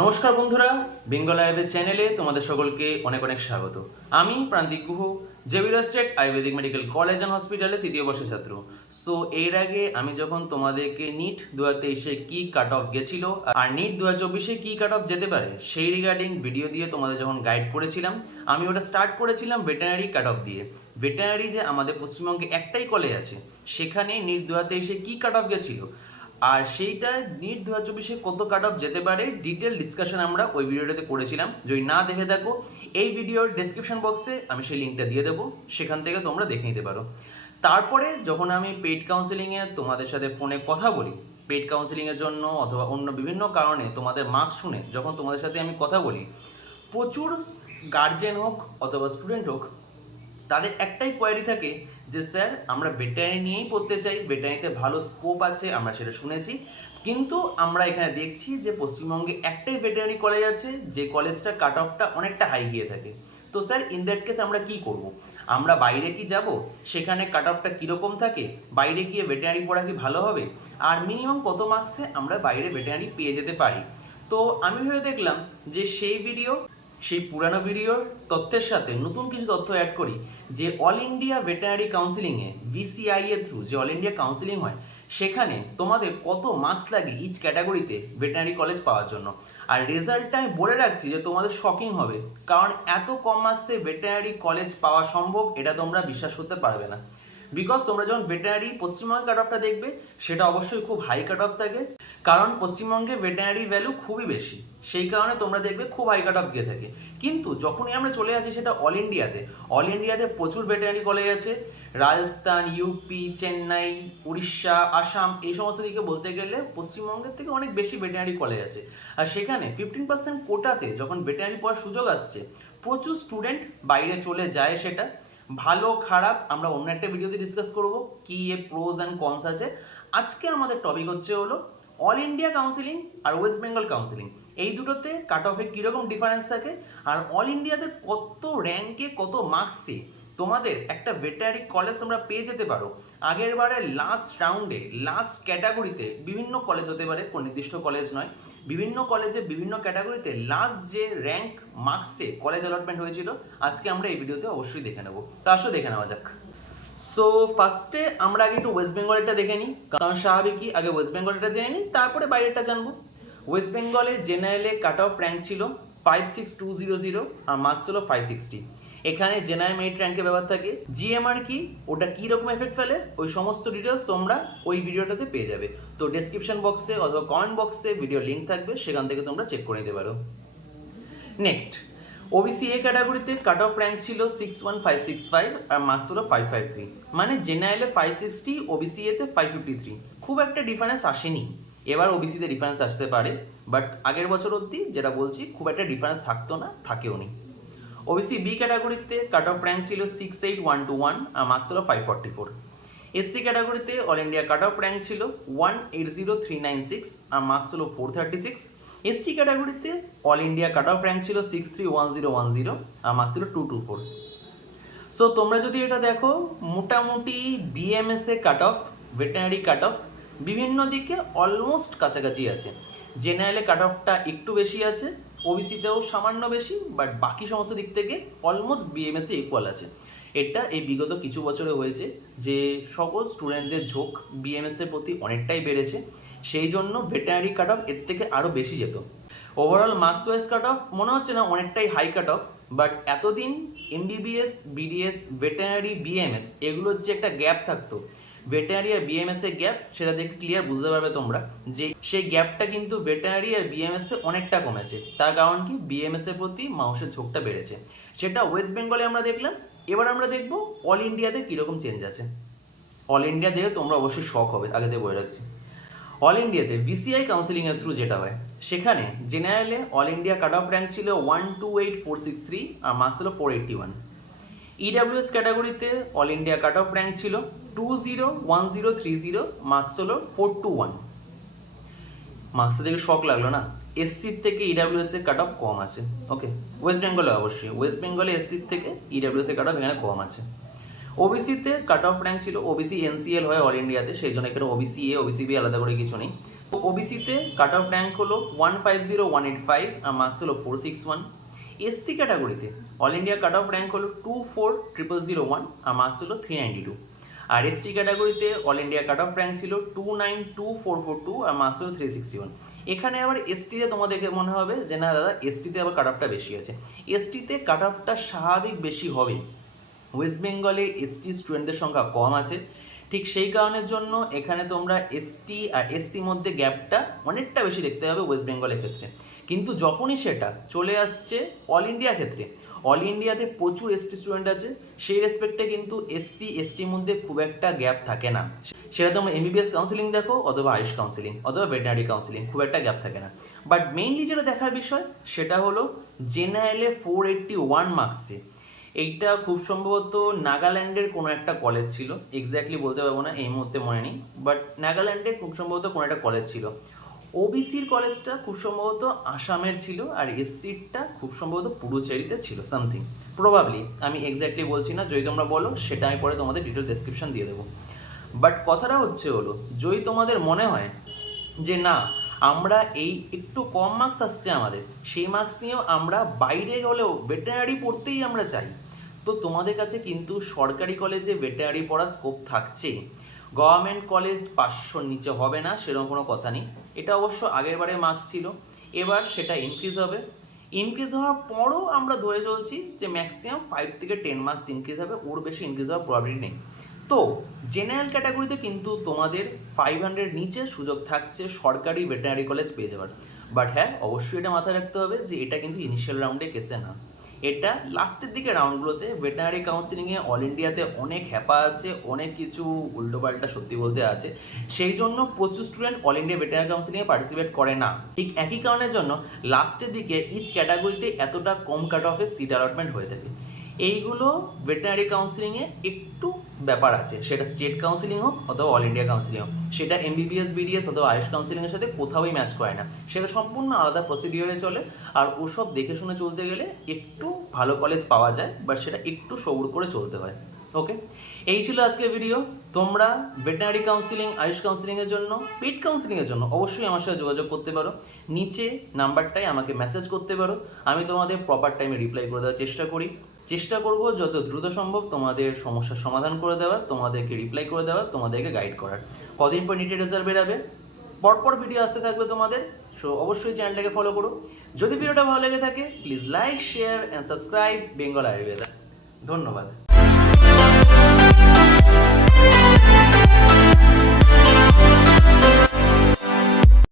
নমস্কার বন্ধুরা, বেঙ্গল আয়ুর্বেদ চ্যানেলে তোমাদের সকলকে অনেক অনেক স্বাগত। আমি Prantik Guha, Xavier state Ayurvedic medical college and হসপিটালে তৃতীয় বর্ষের ছাত্র। সো এর আগে আমি যখন তোমাদেরকে নিট 2023-এ কী কাট অফ গেছিলো আর নিট 2024-এ কী কাট অফ যেতে পারে সেই রিগার্ডিং ভিডিও দিয়ে তোমাদের যখন গাইড করেছিলাম, আমি ওটা স্টার্ট করেছিলাম ভেটেরিনারি কাট অফ দিয়ে। ভেটেরিনারি যে আমাদের পশ্চিমবঙ্গে একটাই কলেজ আছে, সেখানে নিট 2023-এ কী কাট অফ গেছিলো আর সেইটা নিট 2024-এ কত কাট অফ যেতে পারে ডিটেল ডিসকাশন আমরা ওই ভিডিওটাতে করেছিলাম। যদি না দেখে থাকো, এই ভিডিওর ডেসক্রিপশন বক্সে আমি সেই লিঙ্কটা দিয়ে দেবো, সেখান থেকে তোমরা দেখে নিতে পারো। তারপরে যখন আমি পেইড কাউন্সেলিংয়ে তোমাদের সাথে ফোনে কথা বলি, পেইড কাউন্সেলিংয়ের জন্য অথবা অন্য বিভিন্ন কারণে তোমাদের মার্কস শুনে যখন তোমাদের সাথে আমি কথা বলি, প্রচুর গার্জেন হোক অথবা স্টুডেন্ট হোক, তাদের একটাই কোয়ারি থাকে যে স্যার আমরা ভেটেরিনারি নিয়েই পড়তে চাই, ভেটেরিনারিতে ভালো স্কোপ আছে, আমরা সেটা শুনেছি, কিন্তু আমরা এখানে দেখছি যে পশ্চিমবঙ্গে একটাই ভেটেরিনারি কলেজ আছে যে কলেজটা কাট অফটা অনেকটা হাই গিয়ে থাকে। তো স্যার ইন দ্যাট কেস আমরা কি করব? আমরা বাইরে কি যাব? সেখানে কাট অফটা কীরকম থাকে? বাইরে গিয়ে ভেটেরিনারি পড়া কি ভালো হবে? আর মিনিমাম কত মার্কসে আমরা বাইরে ভেটেরিনারি পেয়ে যেতে পারি? তো আমি ভেবে দেখলাম যে সেই পুরানো ভিডিওর তথ্যের সাথে নতুন কিছু তথ্য অ্যাড করি, যে অল ইন্ডিয়া ভেটেরিনারি কাউন্সিলিংয়ে ভিসিআই এর থ্রু যে অল ইন্ডিয়া কাউন্সিলিং হয়, সেখানে তোমাদের কত মার্কস লাগে ইচ ক্যাটাগরিতে ভেটেরিনারি কলেজ পাওয়ার জন্য। আর রেজাল্টটা আমি বলে রাখছি যে তোমাদের শকিং হবে, কারণ এত কম মার্কসে ভেটেরিনারি কলেজ পাওয়া সম্ভব এটা তোমরা বিশ্বাস করতে পারবে না। বিকজ তোমরা যখন ভেটেরিনারি পশ্চিমবঙ্গের কাট অফটা দেখবে, সেটা অবশ্যই খুব হাই কাট অফ থাকে, কারণ পশ্চিমবঙ্গে ভেটেরিনারি ভ্যালু খুবই বেশি, সেই কারণে তোমরা দেখবে খুব হাই কাট অফ গিয়ে থাকে। কিন্তু যখনই আমরা চলে যাচ্ছি সেটা অল ইন্ডিয়াতে প্রচুর ভেটেরিনারি কলেজ আছে। রাজস্থান, ইউপি, চেন্নাই, উড়িষ্যা, আসাম, এই সমস্ত দিকে বলতে গেলে পশ্চিমবঙ্গের থেকে অনেক বেশি ভেটেরিনারি কলেজ আছে। আর সেখানে 15% কোটাতে যখন ভেটেরিনারি পড়ার সুযোগ আসছে, প্রচুর স্টুডেন্ট বাইরে চলে যায়। সেটা ভালো খারাপ আমরা অন্য একটা ভিডিওতে ডিসকাস করব, কি এ প্রোজ অ্যান্ড কনস আছে। আজকে আমাদের টপিক হলো অল ইন্ডিয়া কাউন্সিলিং আর ওয়েস্ট বেঙ্গল কাউন্সিলিং, এই দুটোতে কাট অফে কীরকম ডিফারেন্স থাকে, আর অল ইন্ডিয়াতে কত র্যাঙ্কে কত মার্কসে তোমাদের একটা ভেটেরিনারি কলেজ তোমরা পেয়ে যেতে পারো। আগের বারে লাস্ট রাউন্ডে লাস্ট ক্যাটাগরিতে বিভিন্ন কলেজ হতে পারে, কোন নির্দিষ্ট কলেজ নয়, বিভিন্ন কলেজে বিভিন্ন ক্যাটাগরিতে লাস্ট যে র্যাঙ্ক মার্কসে কলেজ অ্যালটমেন্ট হয়েছিল, আজকে আমরা এই ভিডিওতে অবশ্যই দেখে নেবো। তো আসো দেখে নেওয়া যাক। সো ফার্স্টে আমরা আগে একটু ওয়েস্ট বেঙ্গলেরটা দেখে নিই, কারণ স্বাভাবিকই আগে ওয়েস্ট বেঙ্গলটা জেনে নিই, তারপরে বাইরেটা জানবো। ওয়েস্ট বেঙ্গলের জেনারেলে কাট অফ র্যাঙ্ক ছিল 56200 আর মার্কস হলো 560। এখানে জেনারেল মেরিট র্যাঙ্কের ব্যাপার থাকে। জিএমআর কি, ওটা কী রকম এফেক্ট ফেলে, ওই সমস্ত ডিটেলস তোমরা ওই ভিডিওটাতে পেয়ে যাবে। তো ডেসক্রিপশন বক্সে অথবা কমেন্ট বক্সে ভিডিও লিঙ্ক থাকবে, সেখান থেকে তোমরা চেক করে নিতে পারো। নেক্সট, ওবিসি এ ক্যাটাগরিতে কাট অফ র্যাঙ্ক ছিল 61565 আর মার্কস হলো 553, মানে জেনারেলে 560, ওবিসি এতে 553। খুব একটা ডিফারেন্স আসেনি। এবার ওবিসিতে ডিফারেন্স আসতে পারে, বাট আগের বছর অবধি যেটা বলছি খুব একটা ডিফারেন্স থাকতো না, থাকেও নি। ওবিসি বি ক্যাটাগরিতে কাট অফ র্যাঙ্ক ছিল 68121 আর মার্কস হলো 544। এসসি ক্যাটাগরিতে all India cut off rank ছিল 180396 আর মার্কস হলো 436। এসটি ক্যাটাগরিতে all India cut off rank ছিল 631010 আর মার্কস ছিল 224। সো তোমরা যদি এটা দেখো, মোটামুটি বিএমএস এ cut off, veterinary cut off বিভিন্ন দিকে অলমোস্ট কাছাকাছি আছে। জেনারেলে কাট অফটা একটু বেশি আছে, ওবিসিতেও সামান্য বেশি, বাট বাকি সমস্ত দিক থেকে অলমোস্ট বিএমএস এ ইকুয়াল আছে। এটা এই বিগত কিছু বছরে হয়েছে যে সকল স্টুডেন্টদের ঝোঁক বিএমএস এর প্রতি অনেকটাই বেড়েছে, সেই জন্য ভেটেরিনারি কাট অফ এর থেকে আরও বেশি যেত। Overall marks wise cut off মনে হচ্ছে না অনেকটাই হাই কাট অফ, বাট এতদিন এমবিবিএস, বিডিএস, ভেটেরিনারি, বিএমএস এগুলোর যে একটা গ্যাপ থাকতো, ভেটেরিনারি আর বিএমএস এর গ্যাপ, সেটা দেখে ক্লিয়ার বুঝতে পারবে তোমরা যে সেই গ্যাপটা কিন্তু ভেটেরিনারি আর বিএমএস এ অনেকটা কমেছে। তার কারণ কি, বিএমএস এর প্রতি মানুষের ঝোঁকটা বেড়েছে। সেটা ওয়েস্ট বেঙ্গলে আমরা দেখলাম। এবার আমরা দেখবো অল ইন্ডিয়াতে কীরকম চেঞ্জ আছে। অল ইন্ডিয়া দেখে তোমরা অবশ্যই শক হবে, আগে থেকে বলে রাখছি। অল ইন্ডিয়াতে ভিসিআই কাউন্সিলিংয়ের থ্রু যেটা হয়, সেখানে জেনারেলে all India cut off rank ছিল 128463 আর মার্কস হলো 481। ইডাব্লিউএস ক্যাটাগরিতে all India cut off rank ছিল 201030, মার্কস হলো 421। মার্কসের থেকে শক লাগলো না? এসসির থেকে ইডাব্লিউএস এর কাট অফ কম আছে। ওকে, ওয়েস্ট বেঙ্গলে অবশ্যই, ওয়েস্ট বেঙ্গলে এসসির থেকে ইডাব্লিউএস এর কাট অফ এখানে কম আছে। ওবিসিতে কাট অফ র্যাঙ্ক ছিল, ওবিসি এনসিএল হয় অল ইন্ডিয়াতে, সেই জন্য এখানে ওবিসি এ ওবিসি বি আলাদা করে কিছু নেই। সো ওবিসিতে কাট অফ র্যাঙ্ক হলো 150,185 আর মার্কস হলো 461। এসসি ক্যাটাগরিতে all India cut off rank হলো 24,001 আর মার্কস হলো 392। আর এসটি ক্যাটাগরিতে all India cut off rank ছিল 292,442 আর মার্কস হলো 361। এখানে আবার এসটিতে তোমাদেরকে মনে হবে যে না দাদা এসটিতে আবার কাট অফটা বেশি আছে। এসটিতে কাট অফটা স্বাভাবিক বেশি হবে, ওয়েস্ট বেঙ্গলে এসটি স্টুডেন্টদের সংখ্যা কম আছে, ঠিক সেই কারণের জন্য এখানে তোমরা এসটি আর এসসির মধ্যে গ্যাপটা অনেকটা বেশি দেখতে হবে ওয়েস্ট বেঙ্গলের ক্ষেত্রে। কিন্তু যখনই সেটা চলে আসছে অল ইন্ডিয়া ক্ষেত্রে, অল ইন্ডিয়াতে প্রচুর এসটি স্টুডেন্ট আছে, সেই রেসপেক্টে কিন্তু এসসি এসটির মধ্যে খুব একটা গ্যাপ থাকে না। সেটা তোমরা এমবিবিএস কাউন্সিলিং দেখো অথবা আয়ুষ কাউন্সিলিং অথবা ভেটেরিনারি কাউন্সিলিং, খুব একটা গ্যাপ থাকে না। বাট মেইনলি যেটা দেখার বিষয় সেটা হলো জেনারেলে 481 মার্কসে, এইটা খুব সম্ভবত নাগাল্যান্ডের কোনো একটা কলেজ ছিল, এক্স্যাক্টলি বলতে পারবো না এই মুহূর্তে মনে নেই, বাট নাগাল্যান্ডের খুব সম্ভবত কোনো একটা কলেজ ছিল। ওবিসির কলেজটা খুব সম্ভবত আসামের ছিল, আর এসসিরটা খুব সম্ভবত পুডুচেরিতে ছিল সামথিং, প্রবাবলি, আমি এক্স্যাক্টলি বলছি না, যদি তোমরা বলো সেটা আমি পরে তোমাদের ডিটেল ডেসক্রিপশন দিয়ে দেবো। বাট কথাটা হলো যদি তোমাদের মনে হয় যে না আমরা এই একটু কম মার্কস আসছে আমাদের, সেই মার্কস নিয়েও আমরা বাইরে হলেও ভেটেরিনারি পড়তেই আমরা চাই, তো তোমাদের কাছে কিন্তু সরকারি কলেজে ভেটেরিনারি পড়ার স্কোপ থাকছে। গভর্নমেন্ট কলেজ 500-র নিচে হবে না সেরকম কোনো কথা নেই, এটা অবশ্য আগের বারে মার্কস ছিল, এবার সেটা ইনক্রিজ হবে। ইনক্রিজ হওয়ার পরও আমরা ধরে চলছি যে ম্যাক্সিমাম 5 থেকে 10 মার্কস ইনক্রিজ হবে, ওর বেশি ইনক্রিজ হওয়ার প্রবাবিলিটি নেই। তো জেনারেল ক্যাটাগরিতে কিন্তু তোমাদের 500 নিচে সুযোগ থাকছে সরকারি ভেটেরিনারি কলেজ পেয়ে যাওয়ার। বাট হ্যাঁ, অবশ্যই এটা মাথায় রাখতে হবে যে এটা কিন্তু ইনিশিয়াল রাউন্ডে কেসে না, এটা লাস্টের দিকে রাউন্ডগুলোতে। ভেটেরিনারি কাউন্সিলিংয়ে অল ইন্ডিয়াতে অনেক হ্যাপা আছে, অনেক কিছু উল্টোপাল্টা সত্যি বলতে আছে, সেই জন্য প্রচুর স্টুডেন্ট অল ইন্ডিয়া ভেটেরিনারি কাউন্সিলিংয়ে পার্টিসিপেট করে না। ঠিক একই কারণের জন্য লাস্টের দিকে ইচ ক্যাটাগরিতে এতটা কম কাট অফে সিট অ্যালটমেন্ট হয়ে থাকে। এইগুলো ভেটেরিনারি কাউন্সিলিংয়ে একটু ব্যাপার আছে, সেটা স্টেট কাউন্সিলিং হোক অথবা অল ইন্ডিয়া কাউন্সিলিং হোক, সেটা এমবিবিএস বিডিএস অথবা আয়ুষ কাউন্সিলিংয়ের সাথে কোথাওই ম্যাচ করে না, সেটা সম্পূর্ণ আলাদা প্রসিডিওরে চলে। আর ওসব দেখে শুনে চলতে গেলে একটু ভালো কলেজ পাওয়া যায়, বাট সেটা একটু সবুর করে চলতে হয়। ওকে, এই ছিল আজকের ভিডিও। তোমরা ভেটেরিনারি কাউন্সিলিং, আয়ুষ কাউন্সিলিংয়ের জন্য, পেড কাউন্সিলিংয়ের জন্য অবশ্যই আমার সাথে যোগাযোগ করতে পারো, নিচে নাম্বারটায় আমাকে মেসেজ করতে পারো, আমি তোমাদের প্রপার টাইমে রিপ্লাই করে দেওয়ার চেষ্টা করব যত দ্রুত সম্ভব তোমাদের সমস্যার সমাধান করে দেওয়ার, তোমাদেরকে রিপ্লাই করে দেওয়ার, তোমাদেরকে গাইড করার। কদিন পর নিটের রেজাল্ট বেরাবে, পরপর ভিডিও আসতে থাকবে তোমাদের, সো অবশ্যই চ্যানেলটাকে ফলো করো। যদি ভিডিওটা ভালো লেগে থাকে please like, share and subscribe Bengal Ayurveda. ধন্যবাদ।